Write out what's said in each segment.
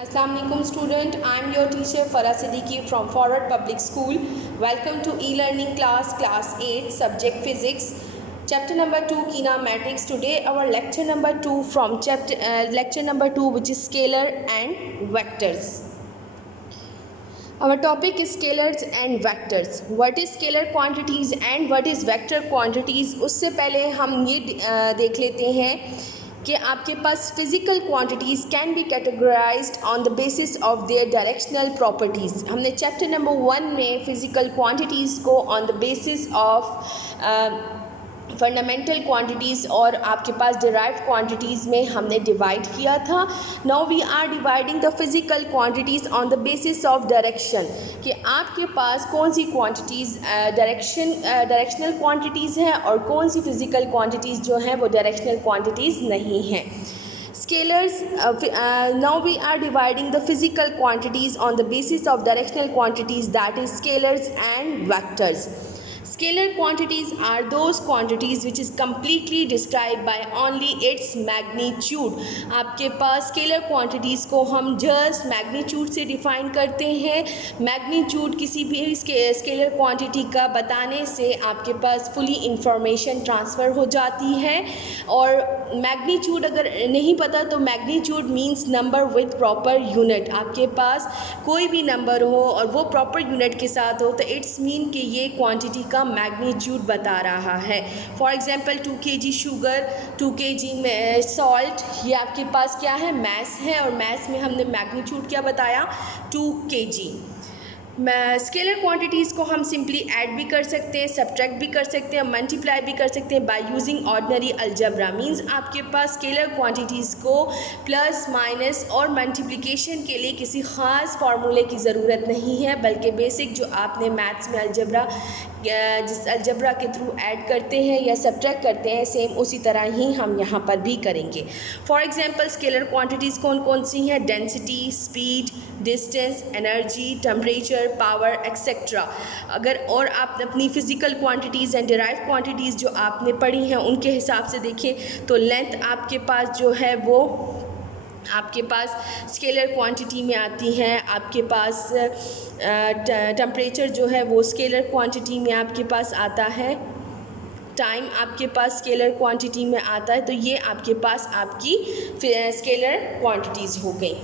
Assalamu alaikum student, I am your teacher Farah Siddiqui from Forward Public School. Welcome to e-learning class 8 subject physics, chapter number 2 kinematics. Today our lecture number 2 from lecture number 2, which is scalar and vectors. Our topic is scalars and vectors. What is scalar quantities and what is vector quantities? उससे पहले हम ये देख लेते हैं कि आपके पास physical quantities can be categorised on the basis of their directional properties. हमने चैप्टर नंबर 1 में फ़िज़िकल क्वांटिटीज़ को on the basis of fundamental quantities और आपके पास डिराइव्ड क्वांटिटीज़ में हमने डिवाइड किया था. Now we are dividing the physical quantities on the basis of direction, कि आपके पास कौन सी क्वांटिटीज़ डायरेक्शनल क्वांटिटीज़ हैं और कौन सी फिज़िकल क्वांटिटीज़ जो हैं वो डायरेक्शनल क्वांटिटीज़ नहीं हैं. Scalars, now we are dividing the physical quantities on the basis of directional quantities, that is scalars and vectors. Scalar quantities are those quantities which is completely described by only its magnitude. आपके पास scalar quantities को हम just magnitude से define करते हैं. Magnitude किसी भी scalar quantity का बताने से आपके पास फुली इंफॉर्मेशन ट्रांसफ़र हो जाती है. और मैग्नीट्यूड अगर नहीं पता तो magnitude means number with proper unit. आपके पास कोई भी नंबर हो और वो प्रॉपर यूनिट के साथ हो तो इट्स मीन कि ये क्वांटिटी का मैग्नीट्यूड बता रहा है. For example 2 kg sugar, 2 kg salt, ये आपके पास क्या है, मैस है. और मैस में हमने मैग्नीट्यूड क्या बताया, 2 kg. स्केलर क्वांटिटीज़ को हम सिंपली ऐड भी कर सकते हैं, सब्ट्रैक्ट भी कर सकते हैं, मल्टीप्लाई भी कर सकते हैं by using ordinary algebra. Means आपके पास स्केलर क्वांटिटीज़ को प्लस माइनस और मल्टीप्लिकेशन के लिए किसी ख़ास फार्मूले की ज़रूरत नहीं है, बल्कि बेसिक जो आपने मैथ्स में अलजेब्रा जिस अलजेब्रा के थ्रू ऐड करते हैं या सब्ट्रैक्ट करते हैं, सेम उसी तरह ही हम यहाँ पर भी करेंगे. फॉर एग्जांपल स्केलर क्वांटिटीज़ कौन कौन सी हैं, density, speed, distance, energy, temperature, power etcetera. अगर और आप अपनी physical quantities and derive quantities जो आपने पढ़ी हैं उनके हिसाब से देखें तो लेंथ आपके पास जो है वो आपके पास स्केलर क्वांटिटी में आती हैं. आपके पास टेम्परेचर जो है वो स्केलर क्वांटिटी में आपके पास आता है. टाइम आपके पास स्केलर क्वांटिटी में आता है. तो ये आपके पास आपकी स्केलर क्वांटिटीज़ हो गई.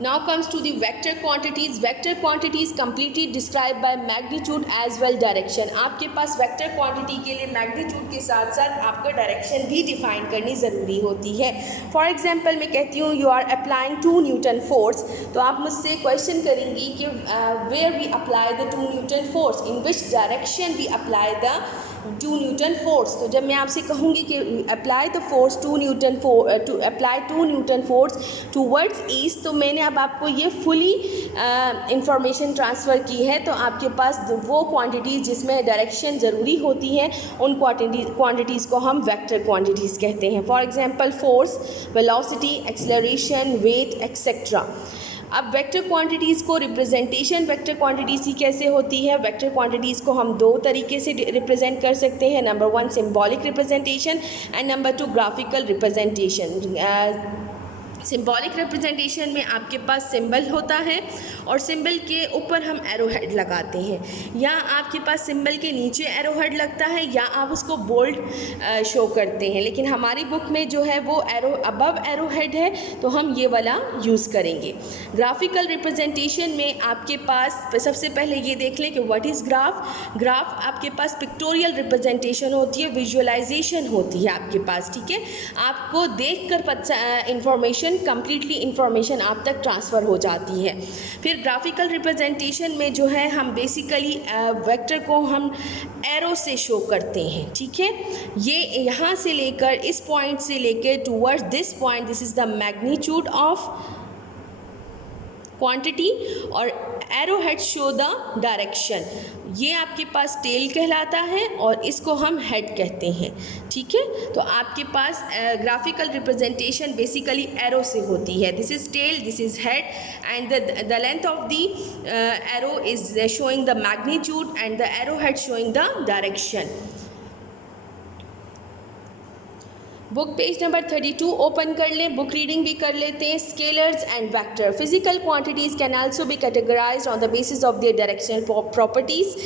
Now comes to the vector quantities. Vector quantities completely described by magnitude as well direction. आपके पास vector quantity के लिए magnitude के साथ साथ आपको direction भी define करनी ज़रूरी होती है. For example मैं कहती हूँ you are applying 2 Newton force, तो आप मुझसे question करेंगी कि where we apply the 2 Newton force, in which direction we apply the 2 Newton force. तो जब मैं आपसे कहूँगी कि apply the force 2 Newton to apply 2 Newton force towards east, तो मैंने अब आपको ये फुली इंफॉर्मेशन ट्रांसफ़र की है. तो आपके पास वो क्वांटिटीज़ जिसमें डायरेक्शन ज़रूरी होती हैं उन क्वांटिटीज़ को हम वेक्टर क्वांटिटीज़ कहते हैं. For example force, velocity, acceleration, weight etcetera. अब वेक्टर क्वांटिटीज़ को रिप्रेजेंटेशन वेक्टर क्वांटिटीज़ की कैसे होती है. वेक्टर क्वांटिटीज़ को हम 2 तरीके से रिप्रेजेंट कर सकते हैं. Number 1 symbolic representation and number 2 graphical representation. Symbolic representation में आपके पास सिंबल होता है और सिंबल के ऊपर हम एरो हेड लगाते हैं, या आपके पास सिंबल के नीचे एरो हेड लगता है या आप उसको बोल्ड शो करते हैं. लेकिन हमारी बुक में जो है वो एरो अबव एरो हेड है, तो हम ये वाला यूज़ करेंगे. ग्राफिकल रिप्रेजेंटेशन में आपके पास सबसे पहले ये देख लें कि व्हाट इज़ ग्राफ. ग्राफ आपके पास पिक्टोरियल रिप्रेजेंटेशन होती है, विजुअलाइजेशन होती है आपके पास. ठीक है, आपको देख कर इंफॉर्मेशन कंप्लीटली इंफॉर्मेशन आप तक ट्रांसफ़र हो जाती है. फिर ग्राफिकल रिप्रेजेंटेशन में जो है हम बेसिकली वेक्टर को हम एरो से शो करते हैं. ठीक है, ये यहाँ से लेकर इस पॉइंट से लेकर towards this point, this is the magnitude of quantity और arrow head show the direction. ये आपके पास टेल कहलाता है और इसको हम हेड कहते हैं. ठीक है, तो आपके पास ग्राफिकल रिप्रेजेंटेशन बेसिकली एरो से होती है. This is tail, this is head and the length of the arrow is showing the magnitude and the arrow head showing the direction. Book page number 32 open कर लें, book reading भी कर लेते हैं। Scalars and vector, physical quantities can also be categorised on the basis of their directional properties.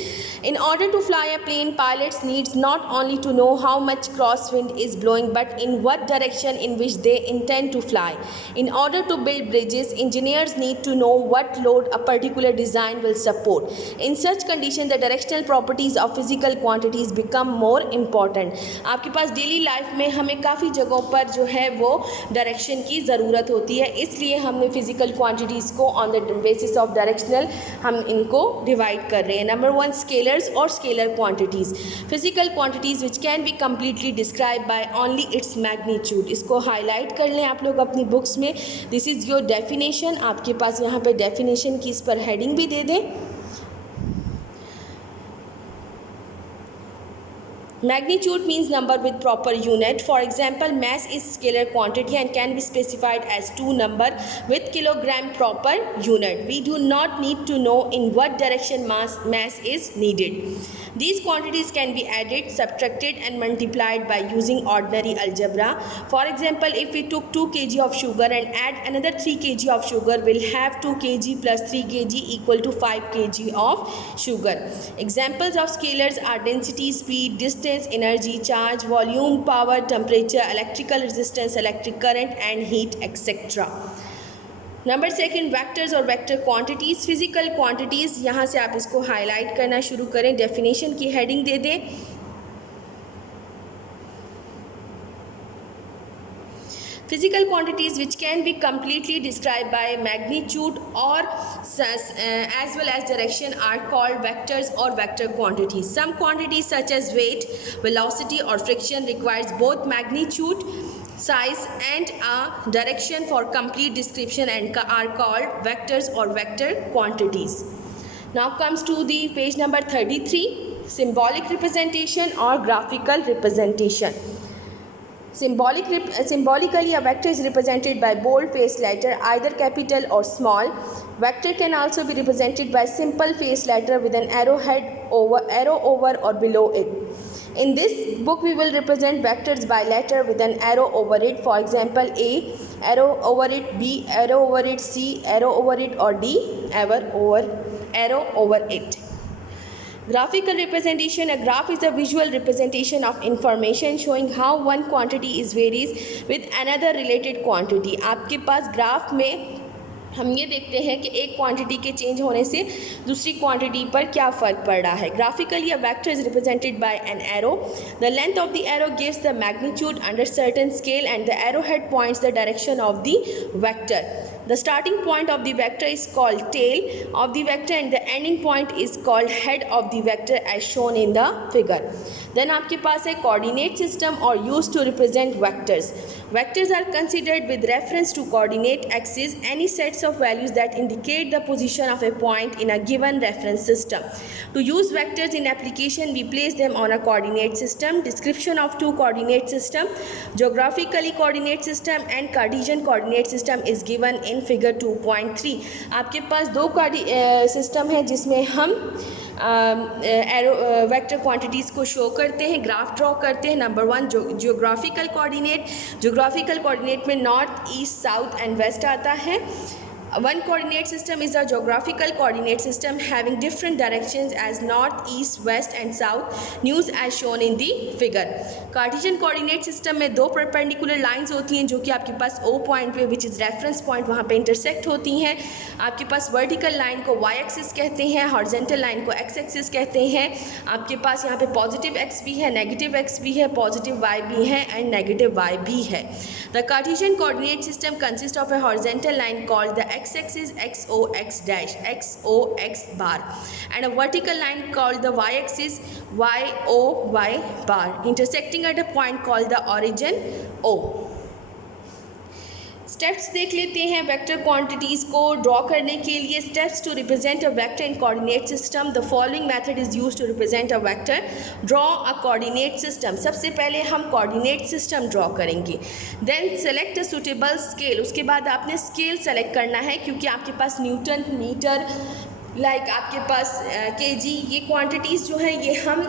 In order to fly a plane, pilots needs not only to know how much crosswind is blowing, but in what direction in which they intend to fly. In order to build bridges, engineers need to know what load a particular design will support. In such condition, the directional properties of physical quantities become more important. आपके पास daily life में हमें काफ़ी जगहों पर जो है वो direction की ज़रूरत होती है, इसलिए हमने फिजिकल क्वांटिटीज़ को on the basis of directional हम इनको डिवाइड कर रहे हैं। नंबर 1, स्केलर्स और scalar quantities. Physical quantities which can be completely describe by only its magnitude. इसको हाईलाइट कर लें आप लोग अपनी बुक्स में। This is your definition. आपके पास यहाँ पे डेफिनेशन की इस पर हेडिंग भी दे दें। Magnitude means number with proper unit. For example, mass is scalar quantity and can be specified as 2 number with kilogram proper unit. We do not need to know in what direction mass is needed. These quantities can be added, subtracted and multiplied by using ordinary algebra. For example, if we took 2 kg of sugar and add another 3 kg of sugar, we'll have 2 kg plus 3 kg equal to 5 kg of sugar. Examples of scalars are density, speed, distance, energy, charge, volume, power, temperature, electrical resistance, electric current and heat, etc. Number 2, vectors और vector quantities. Physical quantities, यहाँ से आप इसको highlight करना शुरू करें, definition की heading दे दें। Physical quantities which can be completely described by magnitude or as well as direction are called vectors or vector quantities. Some quantities such as weight, velocity or friction requires both magnitude, size and a direction for complete description and are called vectors or vector quantities. Now comes to the page number 33, symbolic representation or graphical representation. Symbolically, a vector is represented by bold-faced letter, either capital or small. Vector can also be represented by simple-faced letter with an arrow over or below it. In this book, we will represent vectors by letter with an arrow over it. For example, A, arrow over it, B, arrow over it, C, arrow over it, or D, arrow over it. Graphical representation. A graph is a visual representation of information showing how one quantity is varies with another related quantity. आपके पास graph में हम ये देखते हैं कि एक quantity के change होने से दूसरी क्वांटिटी पर क्या फ़र्क पड़ रहा है। Graphically a vector is represented by an arrow. The length of the arrow gives the magnitude under certain scale and the arrow head points the direction of the vector. The starting point of the vector is called tail of the vector and the ending point is called head of the vector as shown in the figure. Then आपके पास है coordinate system or used to represent vectors. Vectors are considered with reference to coordinate axis, any sets of values that indicate the position of a point in a given reference system. To use vectors in application, we place them on a coordinate system. Description of two coordinate system, geographically coordinate system and Cartesian coordinate system is given in figure 2.3. आपके पास दो system है जिसमें हम arrow vector quantities को show करते हैं, graph draw करते हैं. Number 1 geographical coordinate. Geographical coordinate में north, east, south and west आता है. One coordinate system is a geographical coordinate system having different directions as north, east, west and south, news as shown in the figure. Cartesian coordinate system में दो perpendicular lines होती हैं जो कि आपके पास O point पे which is reference point वहाँ पे intersect होती हैं. आपके पास vertical line को y axis कहते हैं, horizontal line को x axis कहते हैं. आपके पास यहाँ पे positive x भी है, negative x भी है, positive y भी है and negative y भी है. The Cartesian coordinate system consists of a horizontal line called the x-axis x0 dash x0 bar and a vertical line called the y-axis y0 bar intersecting at a point called the origin O. Steps देख लेते हैं vector quantities को draw करने के लिए. Steps to represent a vector in coordinate system. The following method is used to represent a vector. Draw a coordinate system. सबसे पहले हम कोऑर्डिनेट सिस्टम ड्रॉ करेंगे. Then select a suitable scale. उसके बाद आपने स्केल सेलेक्ट करना है क्योंकि आपके पास न्यूटन, मीटर, लाइक आपके पास केजी, ये क्वांटिटीज़ जो है ये हम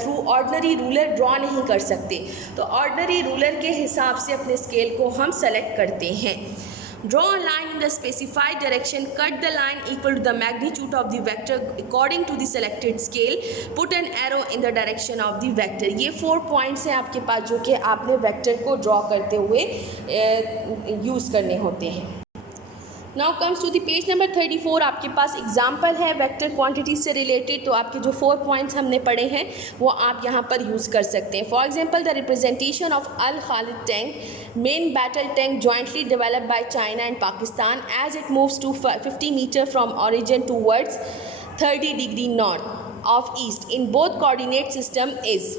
थ्रू ऑर्डिनरी रूलर ड्रॉ नहीं कर सकते, तो ऑर्डिनरी रूलर के हिसाब से अपने स्केल को हम सेलेक्ट करते हैं। Draw a line in the specified direction. Cut the line equal to the magnitude of the vector according to the selected scale. Put an arrow in the direction of the vector. ये 4 points हैं आपके पास जो कि आपने vector को draw करते हुए use करने होते हैं। Now comes to the page number 34। आपके पास एग्जाम्पल है वेक्टर क्वांटिटी से रिलेटेड, तो आपके जो 4 पॉइंट्स हमने पढ़े हैं वो आप यहाँ पर यूज़ कर सकते हैं। For example, the representation of Al Khalid tank, main battle tank jointly developed by China and Pakistan as it moves to 50 metre from origin towards 30 degree north of east in both coordinate system is.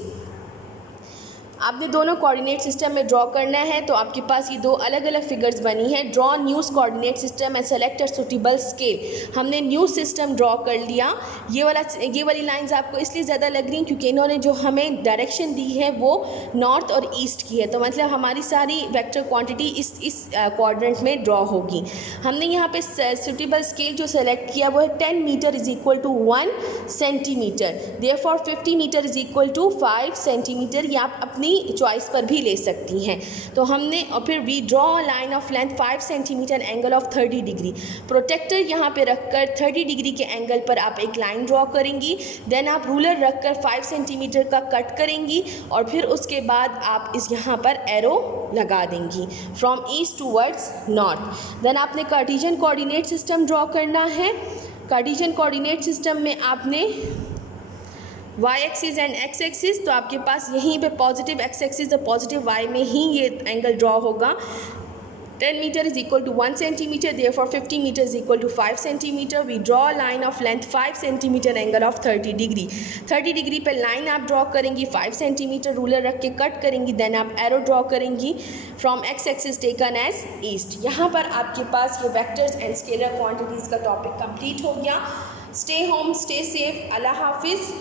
आपने दोनों coordinate system में draw करना है, तो आपके पास ये 2 अलग अलग फिगर्स बनी हैं। Draw news coordinate system and select a suitable scale. हमने न्यू सिस्टम ड्रॉ कर लिया। ये वाली लाइंस आपको इसलिए ज़्यादा लग रही हैं क्योंकि इन्होंने जो हमें डायरेक्शन दी है वो नॉर्थ और ईस्ट की है, तो मतलब हमारी सारी वेक्टर क्वांटिटी इस कोऑर्डिनेट में ड्रॉ होगी। हमने यहाँ पे सूटेबल स्केल जो सेलेक्ट किया वो है 10 metre is equal to 1 centimetre, therefore 50 metre is equal to 5 centimetre. ये आप अपनी चॉइस पर भी ले सकती हैं। तो हमने और फिर we draw line of length 5 centimetre angle of 30 degree. Protractor यहाँ पे रखकर 30 डिग्री के एंगल पर आप एक लाइन ड्रॉ करेंगी, देन आप रूलर रखकर 5 सेंटीमीटर का कट करेंगी और फिर उसके बाद आप इस यहाँ पर एरो लगा देंगी from east towards north. Then आपने कार्टेशियन कोऑर्डिनेट सिस्टम ड्रॉ करना है। कार्टेशियन कोऑर्डिनेट सिस्टम में आपने y axis and x axis, तो आपके पास यहीं पे पॉजिटिव x एक्सिस और पॉजिटिव y में ही ये एंगल ड्रॉ होगा। 10 metre is equal to 1 centimetre, therefore 50 metre is equal to 5 centimetre. We draw line of length 5 centimetre angle of 30 degree. 30 degree पर लाइन आप ड्रॉ करेंगी, 5 सेंटीमीटर रूलर रख के कट करेंगी, देन आप एरो ड्रॉ करेंगी from x axis taken as east. यहाँ पर आपके पास ये वेक्टर्स एंड स्केलर क्वान्टिटीज़ का टॉपिक कंप्लीट हो गया। स्टे होम, स्टे सेफ, अल्लाह हाफिज़।